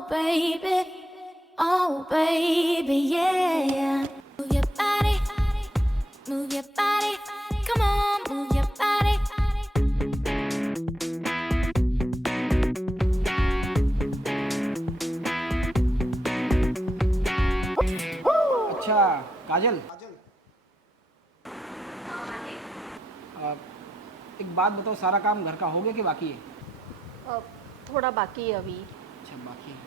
oh baby, yeah. Move your body, come on, move your body. अच्छा काजल, एक बात बताओ, सारा काम घर का हो गया कि बाकी है? थोड़ा बाकी है अभी। अच्छा बाकी है।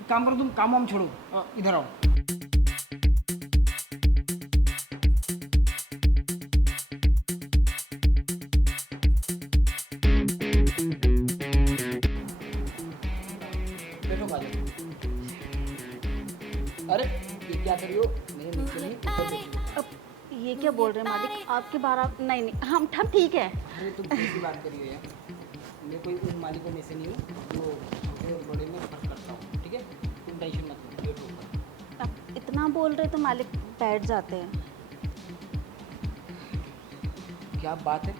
एक काम करो, तुम काम वाम छोड़ो, इधर आओ। बैठो काजल। अरे ये क्या कर रही हो? मेरे नीचे नहीं, ऊपर बैठो। अब ये क्या बोल रहे हैं मालिक, आपके बारह नहीं नहीं, हम ठीक है। अरे तुम कैसी बात कर रही हो यार? मैं कोई उन मालिकों में से नहीं हूँ जो छोटे और बड़े में फर्क करता हूँ, ठीक है? तुम टेंशन मत लो, बैठो ऊपर। अब इतना बोल रहे तो मालिक बैठ जाते हैं। क्या बात है,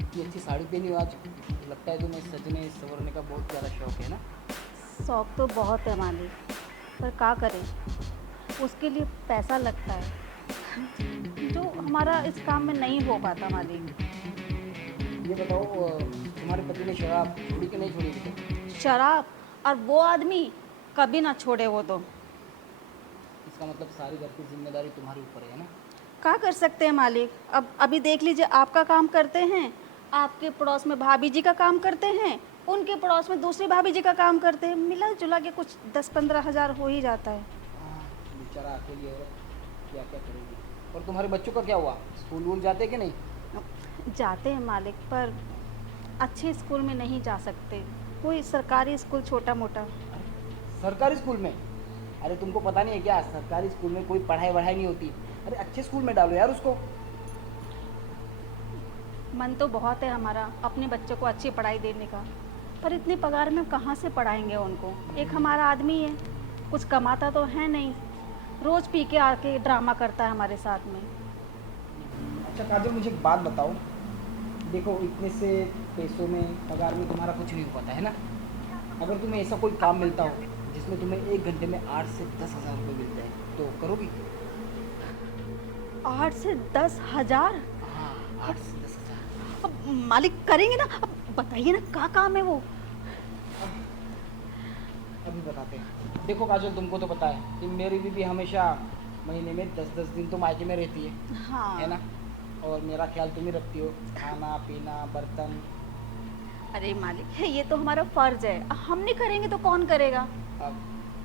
इतनी अच्छी साड़ी पहनी हो आज, लगता है तुम्हें सजने संवरने का बहुत ज़्यादा शौक है ना? शौक तो बहुत है मालिक, पर क्या करें, उसके लिए पैसा लगता है जो हमारा इस काम में नहीं हो पाता मालिक। ये बताओ, तुम्हारे पति ने शराब छोड़ी कि नहीं छोड़ी अभी तक? शराब और वो आदमी कभी ना छोड़े वो तो। इसका मतलब सारी घर की जिम्मेदारी तुम्हारे ऊपर है ना? क्या कर सकते हैं मालिक, अब अभी देख लीजिए, आपका काम करते हैं, आपके पड़ोस में भाभी जी का काम करते हैं, उनके पड़ोस में दूसरी भाभी जी का काम करते हैं, मिला जुला के कुछ 10-15 हज़ार हो ही जाता है। हाँ, बेचारा अकेली औरत क्या क्या करेगी। और तुम्हारे बच्चों का क्या हुआ, स्कूल वूल जाते कि नहीं? जाते हैं मालिक, पर अच्छे स्कूल में नहीं जा सकते, कोई सरकारी स्कूल छोटा मोटा। सरकारी स्कूल में? अरे तुमको पता नहीं है क्या, सरकारी स्कूल में कोई पढ़ाई वढ़ाई नहीं होती। अरे अच्छे स्कूल में डालो यार उसको। मन तो बहुत है हमारा अपने बच्चों को अच्छी पढ़ाई देने का, पर इतनी पगार में कहाँ से पढ़ाएंगे उनको। एक हमारा आदमी है, कुछ कमाता तो है नहीं, रोज़ पी के आके ड्रामा करता है हमारे साथ में। अच्छा काजल, मुझे एक बात बताओ, देखो इतने से पैसों में, पगार में तुम्हारा कुछ नहीं हो पाता है ना? अगर तुम्हें ऐसा कोई काम मिलता हो जिसमें तुम्हें 1 घंटे में 8 से 10 हज़ार रुपये मिल जाए तो करोगी? 8 से 10 हज़ार? हाँ, 8 से 10 हज़ार। अब मालिक करेंगे ना, अब बताइए ना क्या काम है वो। अभी बताते हैं। देखो काजल, तुमको तो पता है कि मेरी बीवी हमेशा महीने में 10-10 दिन तो मायके में रहती है, हाँ है ना? और मेरा ख्याल तुम ही रखती हो, खाना पीना बर्तन। अरे मालिक है, ये तो हमारा फर्ज है, हम नहीं करेंगे तो कौन करेगा। अब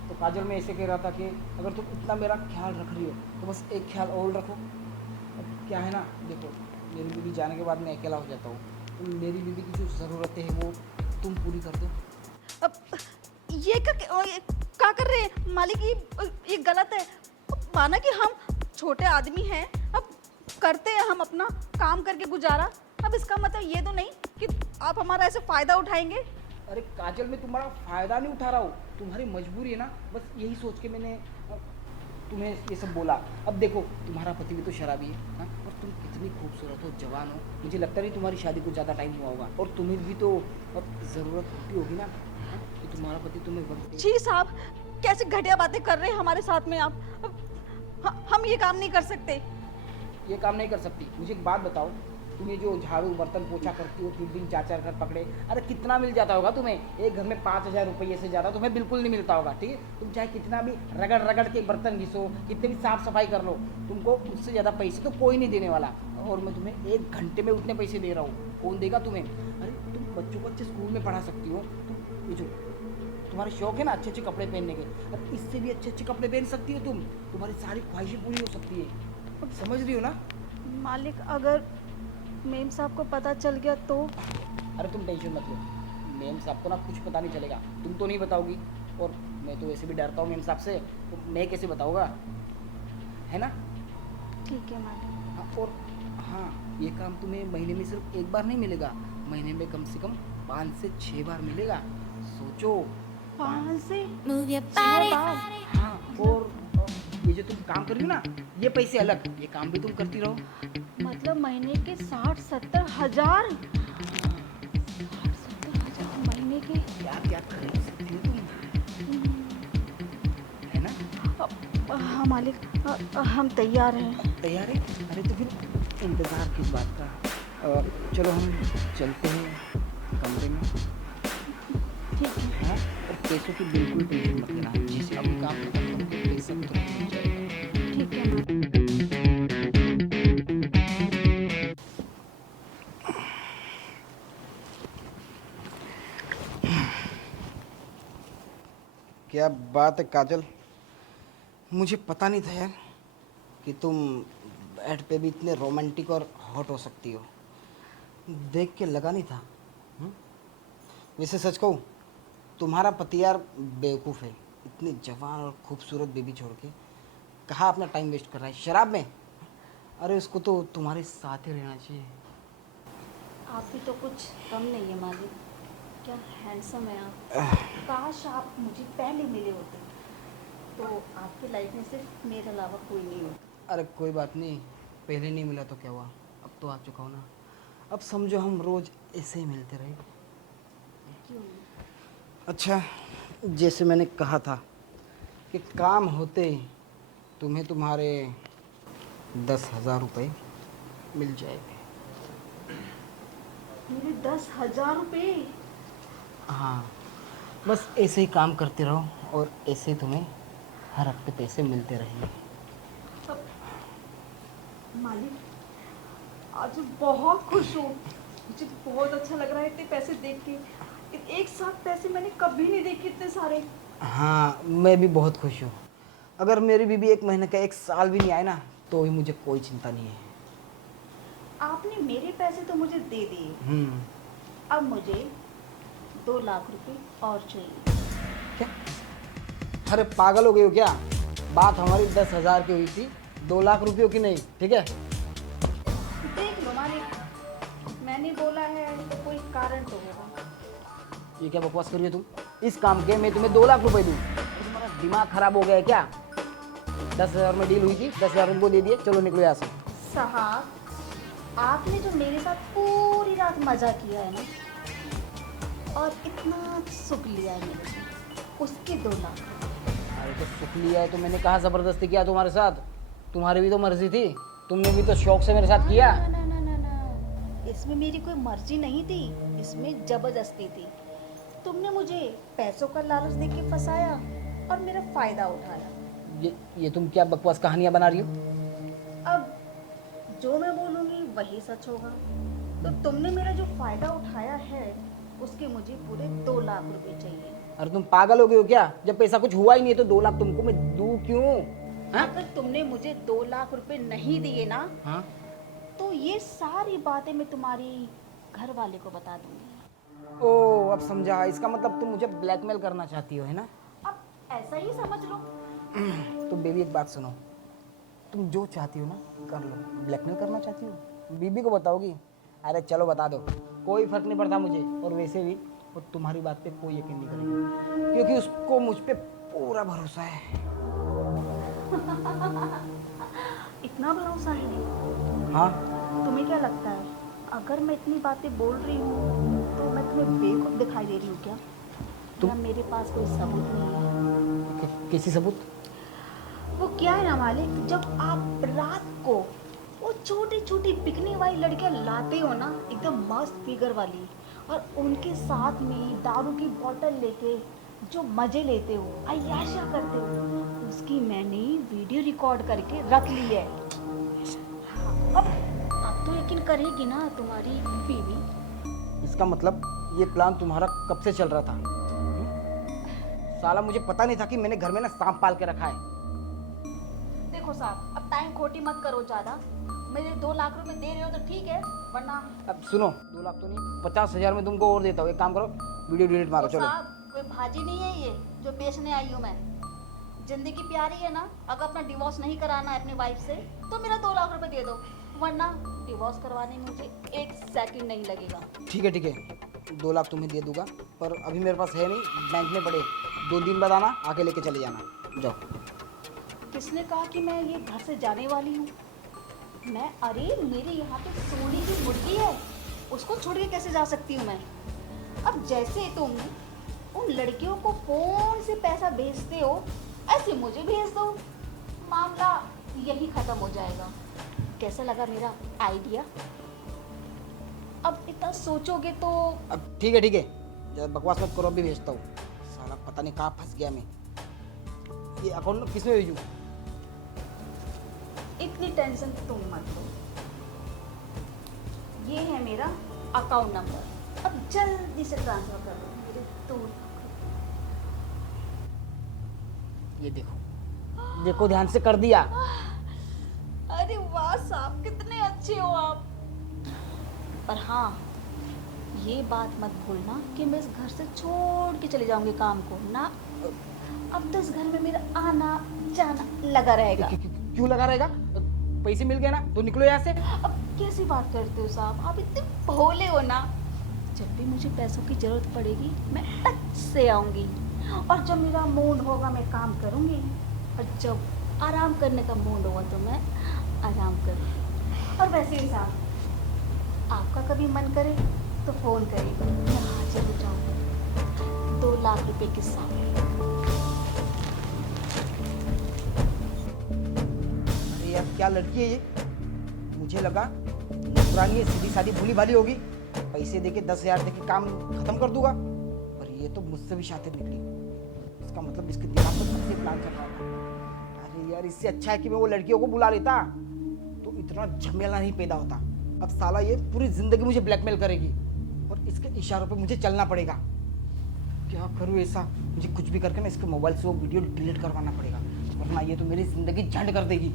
तो काजल, मैं ऐसे कह रहा था कि अगर तुम इतना मेरा ख्याल रख रही हो तो बस एक ख्याल और रखो। अब क्या है ना, देखो मेरी बीवी जाने के बाद मैं अकेला हो जाता हूँ, तो मेरी बीवी की जो ज़रूरतें हैं वो तुम पूरी कर दो। अब ये क्या कर रहे हैं मालिक, ये गलत है। माना कि हम छोटे आदमी हैं, अब करते हैं हम अपना काम करके गुजारा, अब इसका मतलब ये तो नहीं कि आप हमारा ऐसे फ़ायदा उठाएंगे। अरे काजल, मैं तुम्हारा फ़ायदा नहीं उठा रहा हूँ, तुम्हारी मजबूरी है ना, बस यही सोच के मैंने तुम्हें ये सब बोला। अब देखो तुम्हारा पति भी तो शराबी है ना, और तुम इतनी खूबसूरत हो, जवान हो, मुझे लगता नहीं तुम्हारी शादी को ज़्यादा टाइम हुआ होगा, और तुम्हें भी तो अब ज़रूरत होती होगी ना कि तुम्हारा पति तुम्हें वक्त दे। जी साहब, कैसे घटिया बातें कर रहे हैं हमारे साथ में आप। हम ये काम नहीं कर सकते। ये काम नहीं कर सकती? मुझे एक बात बताओ, तुम ये जो झाड़ू बर्तन पोछा करती हो, 3-3 4-4 घर पकड़े, अरे कितना मिल जाता होगा तुम्हें? एक घर में 5,000 रुपये से ज़्यादा तुम्हें बिल्कुल नहीं मिलता होगा, ठीक है? तुम चाहे कितना भी रगड़ रगड़ के बर्तन घिसो, कितनी भी साफ़ सफाई कर लो, तुमको उससे ज़्यादा पैसे तो कोई नहीं देने वाला, और मैं तुम्हें 1 घंटे में उतने पैसे दे रहा हूँ, कौन देगा तुम्हें? अरे तुम बच्चों को अच्छे स्कूल में पढ़ा सकती हो, तुम ये जो तुम्हारे शौक है ना अच्छे अच्छे कपड़े पहनने के, अब इससे भी अच्छे अच्छे कपड़े पहन सकती हो तुम, तुम्हारी सारी ख्वाहिशें पूरी हो सकती है। समझ रही हो ना? मालिक अगर मेम साहब को पता चल गया तो? अरे तुम टेंशन मत लो, मेम साहब को ना कुछ पता नहीं चलेगा, तुम तो नहीं बताओगी, और मैं तो वैसे भी डरता हूँ मेम साहब से, तो मैं कैसे बताऊँगा, है ना? ठीक है मालिक। हाँ, और हाँ, ये काम तुम्हें महीने में सिर्फ 1 बार नहीं मिलेगा, महीने में कम से कम 5 से 6 बार मिलेगा। सोचो, 5 से Move your 6 body. बार? हाँ, और ये जो तुम काम कर रही हो ना, ये पैसे अलग, ये काम भी तुम करती रहो। मतलब महीने के 60-70 हज़ार? 60-70 हज़ार महीने के? क्या क्या कर सकती हो तुम? हाँ मालिक, हम तैयार हैं। तैयार है? अरे तो फिर इंतज़ार किस बात का? चलो हम चलते हैं कमरे में। ठीक है। हाँ, और पैसों की बिल्कुल टेंशन मत लेना, जैसे अभी काम खत्म करोगे पैसा भी तुरंत मिल जाएगा। ठीक है मालिक। क्या बात है काजल, मुझे पता नहीं था यार कि तुम बेड पे भी इतने रोमांटिक और हॉट हो सकती हो। देख के लगा नहीं था। हम्म? वैसे सच कहूँ, तुम्हारा पति यार बेवकूफ़ है, इतनी जवान और खूबसूरत बेबी छोड़ के कहाँ अपना टाइम वेस्ट कर रहा है शराब में। अरे उसको तो तुम्हारे साथ ही रहना चाहिए। आप भी तो कुछ कम नहीं है मालिक, क्या हैंडसम है आप। काश आप मुझे पहले मिले होते तो आपकी लाइफ में सिर्फ मेरे अलावा कोई नहीं होता। अरे कोई बात नहीं, पहले नहीं मिला तो क्या हुआ, अब तो आ चुका हूँ ना। अब समझो हम रोज़ ऐसे ही मिलते रहे। क्यों नहीं? अच्छा, जैसे मैंने कहा था कि काम होते ही तुम्हें तुम्हारे 10,000 रुपये मिल जाएंगे। मेरे 10,000 रुपये? हाँ, बस ऐसे ही काम करते रहो और ऐसे ही तुम्हें हर हफ्ते पैसे मिलते रहेंगे। अब मालिक, आज मैं बहुत खुश हूँ, मुझे बहुत अच्छा लग रहा है इतने पैसे देख के। एक साथ पैसे मैंने कभी नहीं देखे इतने सारे। हाँ, मैं भी बहुत खुश हूँ। अगर मेरी बीबी 1 महीने का 1 साल भी नहीं आए ना तो भी मुझे कोई चिंता नहीं है। आपने मेरे पैसे तो मुझे दे दिए, अब मुझे 2 लाख रुपए और चाहिए। क्या? अरे पागल हो गई हो क्या? बात हमारी 10,000 की हुई थी, 2 लाख रुपयों की नहीं, ठीक है? देख लो मालिक, मैंने बोला है तो कोई कारण तो होगा। ये क्या बकवास कर रही हो तुम? इस काम के मैं तुम्हें 2 लाख रुपए दूँ? तुम्हारा दिमाग खराब हो गया है क्या? 10,000 में डील हुई थी, 10,000 उनको दे दिए, चलो निकलो यहाँ से। साहब, आपने जो मेरे साथ पूरी रात मजा किया है ना और इतना सुख लिया है मेरे से, उसके 2 लाख। अरे तो सुख लिया है तो मैंने कहा ज़बरदस्ती किया तुम्हारे साथ? तुम्हारी भी तो मर्जी थी, तुमने भी तो शौक से मेरे साथ किया। ना, इसमें मेरी कोई मर्जी नहीं थी, इसमें जबरदस्ती थी। तुमने मुझे पैसों का लालच देके फंसाया और मेरा फायदा उठाया। ये तुम क्या बकवास कहानियाँ बना रही हो? अब जो मैं बोलूँगी वही सच होगा। तो तुमने मेरा जो फायदा उठाया है उसके मुझे पूरे 2 लाख रुपए चाहिए। अरे तुम पागल हो गए हो क्या? जब पैसा कुछ हुआ ही नहीं है तो 2 लाख तुमको मैं दूँ क्यों? हाँ? अगर तुमने मुझे 2 लाख रुपए नहीं दिए ना, हाँ? तो ये सारी बातें मैं तुम्हारी घर वाले को बता दूंगी। ओ, अब समझा। इसका मतलब तुम मुझे ब्लैकमेल करना चाहती हो, है ना? अब ऐसा ही समझ लो। तो बेबी एक बात सुनो, तुम जो चाहती हो ना कर लो। ब्लैकमेल करना चाहती हो? बीबी को बताओगी? अरे चलो बता दो, कोई फर्क नहीं पड़ता मुझे। और वैसे भी वो तुम्हारी बात पे कोई यकीन नहीं करेगी क्योंकि उसको मुझ पे पूरा भरोसा है। इतना भरोसा है? हाँ? तुम्हें क्या लगता है अगर मैं इतनी बातें बोल रही हूँ तो मैं तुम्हें बेवकूफ़ दिखाई दे रही हूँ क्या? या मेरे पास कोई सबूत नहीं है? किसी सबूत? वो क्या है ना मालिक, जब आप रात को वो छोटी छोटी बिकने वाली लड़कियां लाते हो ना, एकदम मस्त फिगर वाली, और उनके साथ में दारू की बोतल लेके जो मज़े लेते हो, अय्याशियाँ करते हो, उसकी मैंने वीडियो रिकॉर्ड करके रख ली है। अब तो यकीन करेगी ना तुम्हारी बीवी। इसका मतलब ये प्लान तुम्हारा कब से चल रहा था? साला मुझे पता नहीं था कि मैंने घर में ना सांप पाल के रखा है। देखो साहब, अब टाइम खोटी मत करो ज़्यादा। मेरे 2 लाख रुपए दे रहे हो तो ठीक है, वरना अब सुनो, 2 लाख तो नहीं, 50,000 में तुमको और देता हूँ। एक काम करो, वीडियो डिलीट मारो। तो चलो। साहब, कोई भाजी नहीं है ये जो बेचने आई हूँ मैं। जिंदगी प्यारी है ना, अगर अपना डिवोर्स नहीं कराना है अपनी वाइफ से तो मेरा 2 लाख रुपए दे दो, वरना डिवोर्स करवाने में मुझे 1 सेकंड नहीं लगेगा। ठीक है ठीक है, 2 लाख तुम्हें दे दूंगा, पर अभी मेरे पास है नहीं, बैंक में पड़े। 2 दिन बाद आना, आके लेके चले जाना। जाओ। किसने कहा कि मैं ये घर से जाने वाली हूँ? मैं, अरे मेरे यहाँ पे सोने की मुर्गी है, उसको छोड़ के कैसे जा सकती हूँ मैं? अब जैसे तुम उन लड़कियों को फ़ोन से पैसा भेजते हो, ऐसे मुझे भेज दो। मामला यही खत्म हो जाएगा। कैसा लगा मेरा आइडिया? अब इतना सोचोगे तो अब ठीक है ज़्यादा बकवास मत करो, अभी भेजता हूँ। साला पता नहीं कहाँ फंस गया मैं। ये अकाउंट किस में भेजूँ? इतनी टेंशन तुम मत लो। ये है मेरा अकाउंट नंबर, अब जल्दी से ट्रांसफर कर दो मेरे दोस्त। ये देखो देखो, ध्यान से कर दिया। अरे वाह साहब, कितने अच्छे हो आप। पर हाँ, ये बात मत भूलना कि मैं इस घर से छोड़ के चले जाऊंगी काम को ना। अब तो इस घर में मेरा आना जाना लगा रहेगा। क्यों लगा रहेगा? पैसे मिल गए ना तो निकलो यहाँ से। अब कैसी बात करते हो साहब, आप इतने भोले हो ना। जब भी मुझे पैसों की जरूरत पड़ेगी मैं टच से आऊंगी, और जब मेरा मूड होगा मैं काम करूंगी, और जब आराम करने का मूड होगा तो मैं आराम करूंगी। और वैसे ही साहब, आपका कभी मन करे तो फ़ोन करिएगा, मैं हाजिर हो जाऊंगी 2 लाख रुपए के साथ। अरे यार, क्या लड़की है ये? मुझे लगा पुरानी है, सीधी सादी भूली भाली होगी, पैसे देके 10,000 देके काम खत्म कर दूंगा। पर ये तो मुझसे भी शातिर निकली। इसका मतलब इसके दिमाग में सबसे प्लान चल रहा था। अरे यार, इससे अच्छा है कि मैं वो लड़कियों को बुला लेता तो इतना झमेला नहीं पैदा होता। अब साला ये पूरी जिंदगी मुझे ब्लैकमेल करेगी और इसके इशारों पे मुझे चलना पड़ेगा। क्या करूँ ऐसा? मुझे कुछ भी करके ना इसके मोबाइल से वो वीडियो डिलीट करवाना पड़ेगा, वरना ये तो मेरी जिंदगी झंड कर देगी।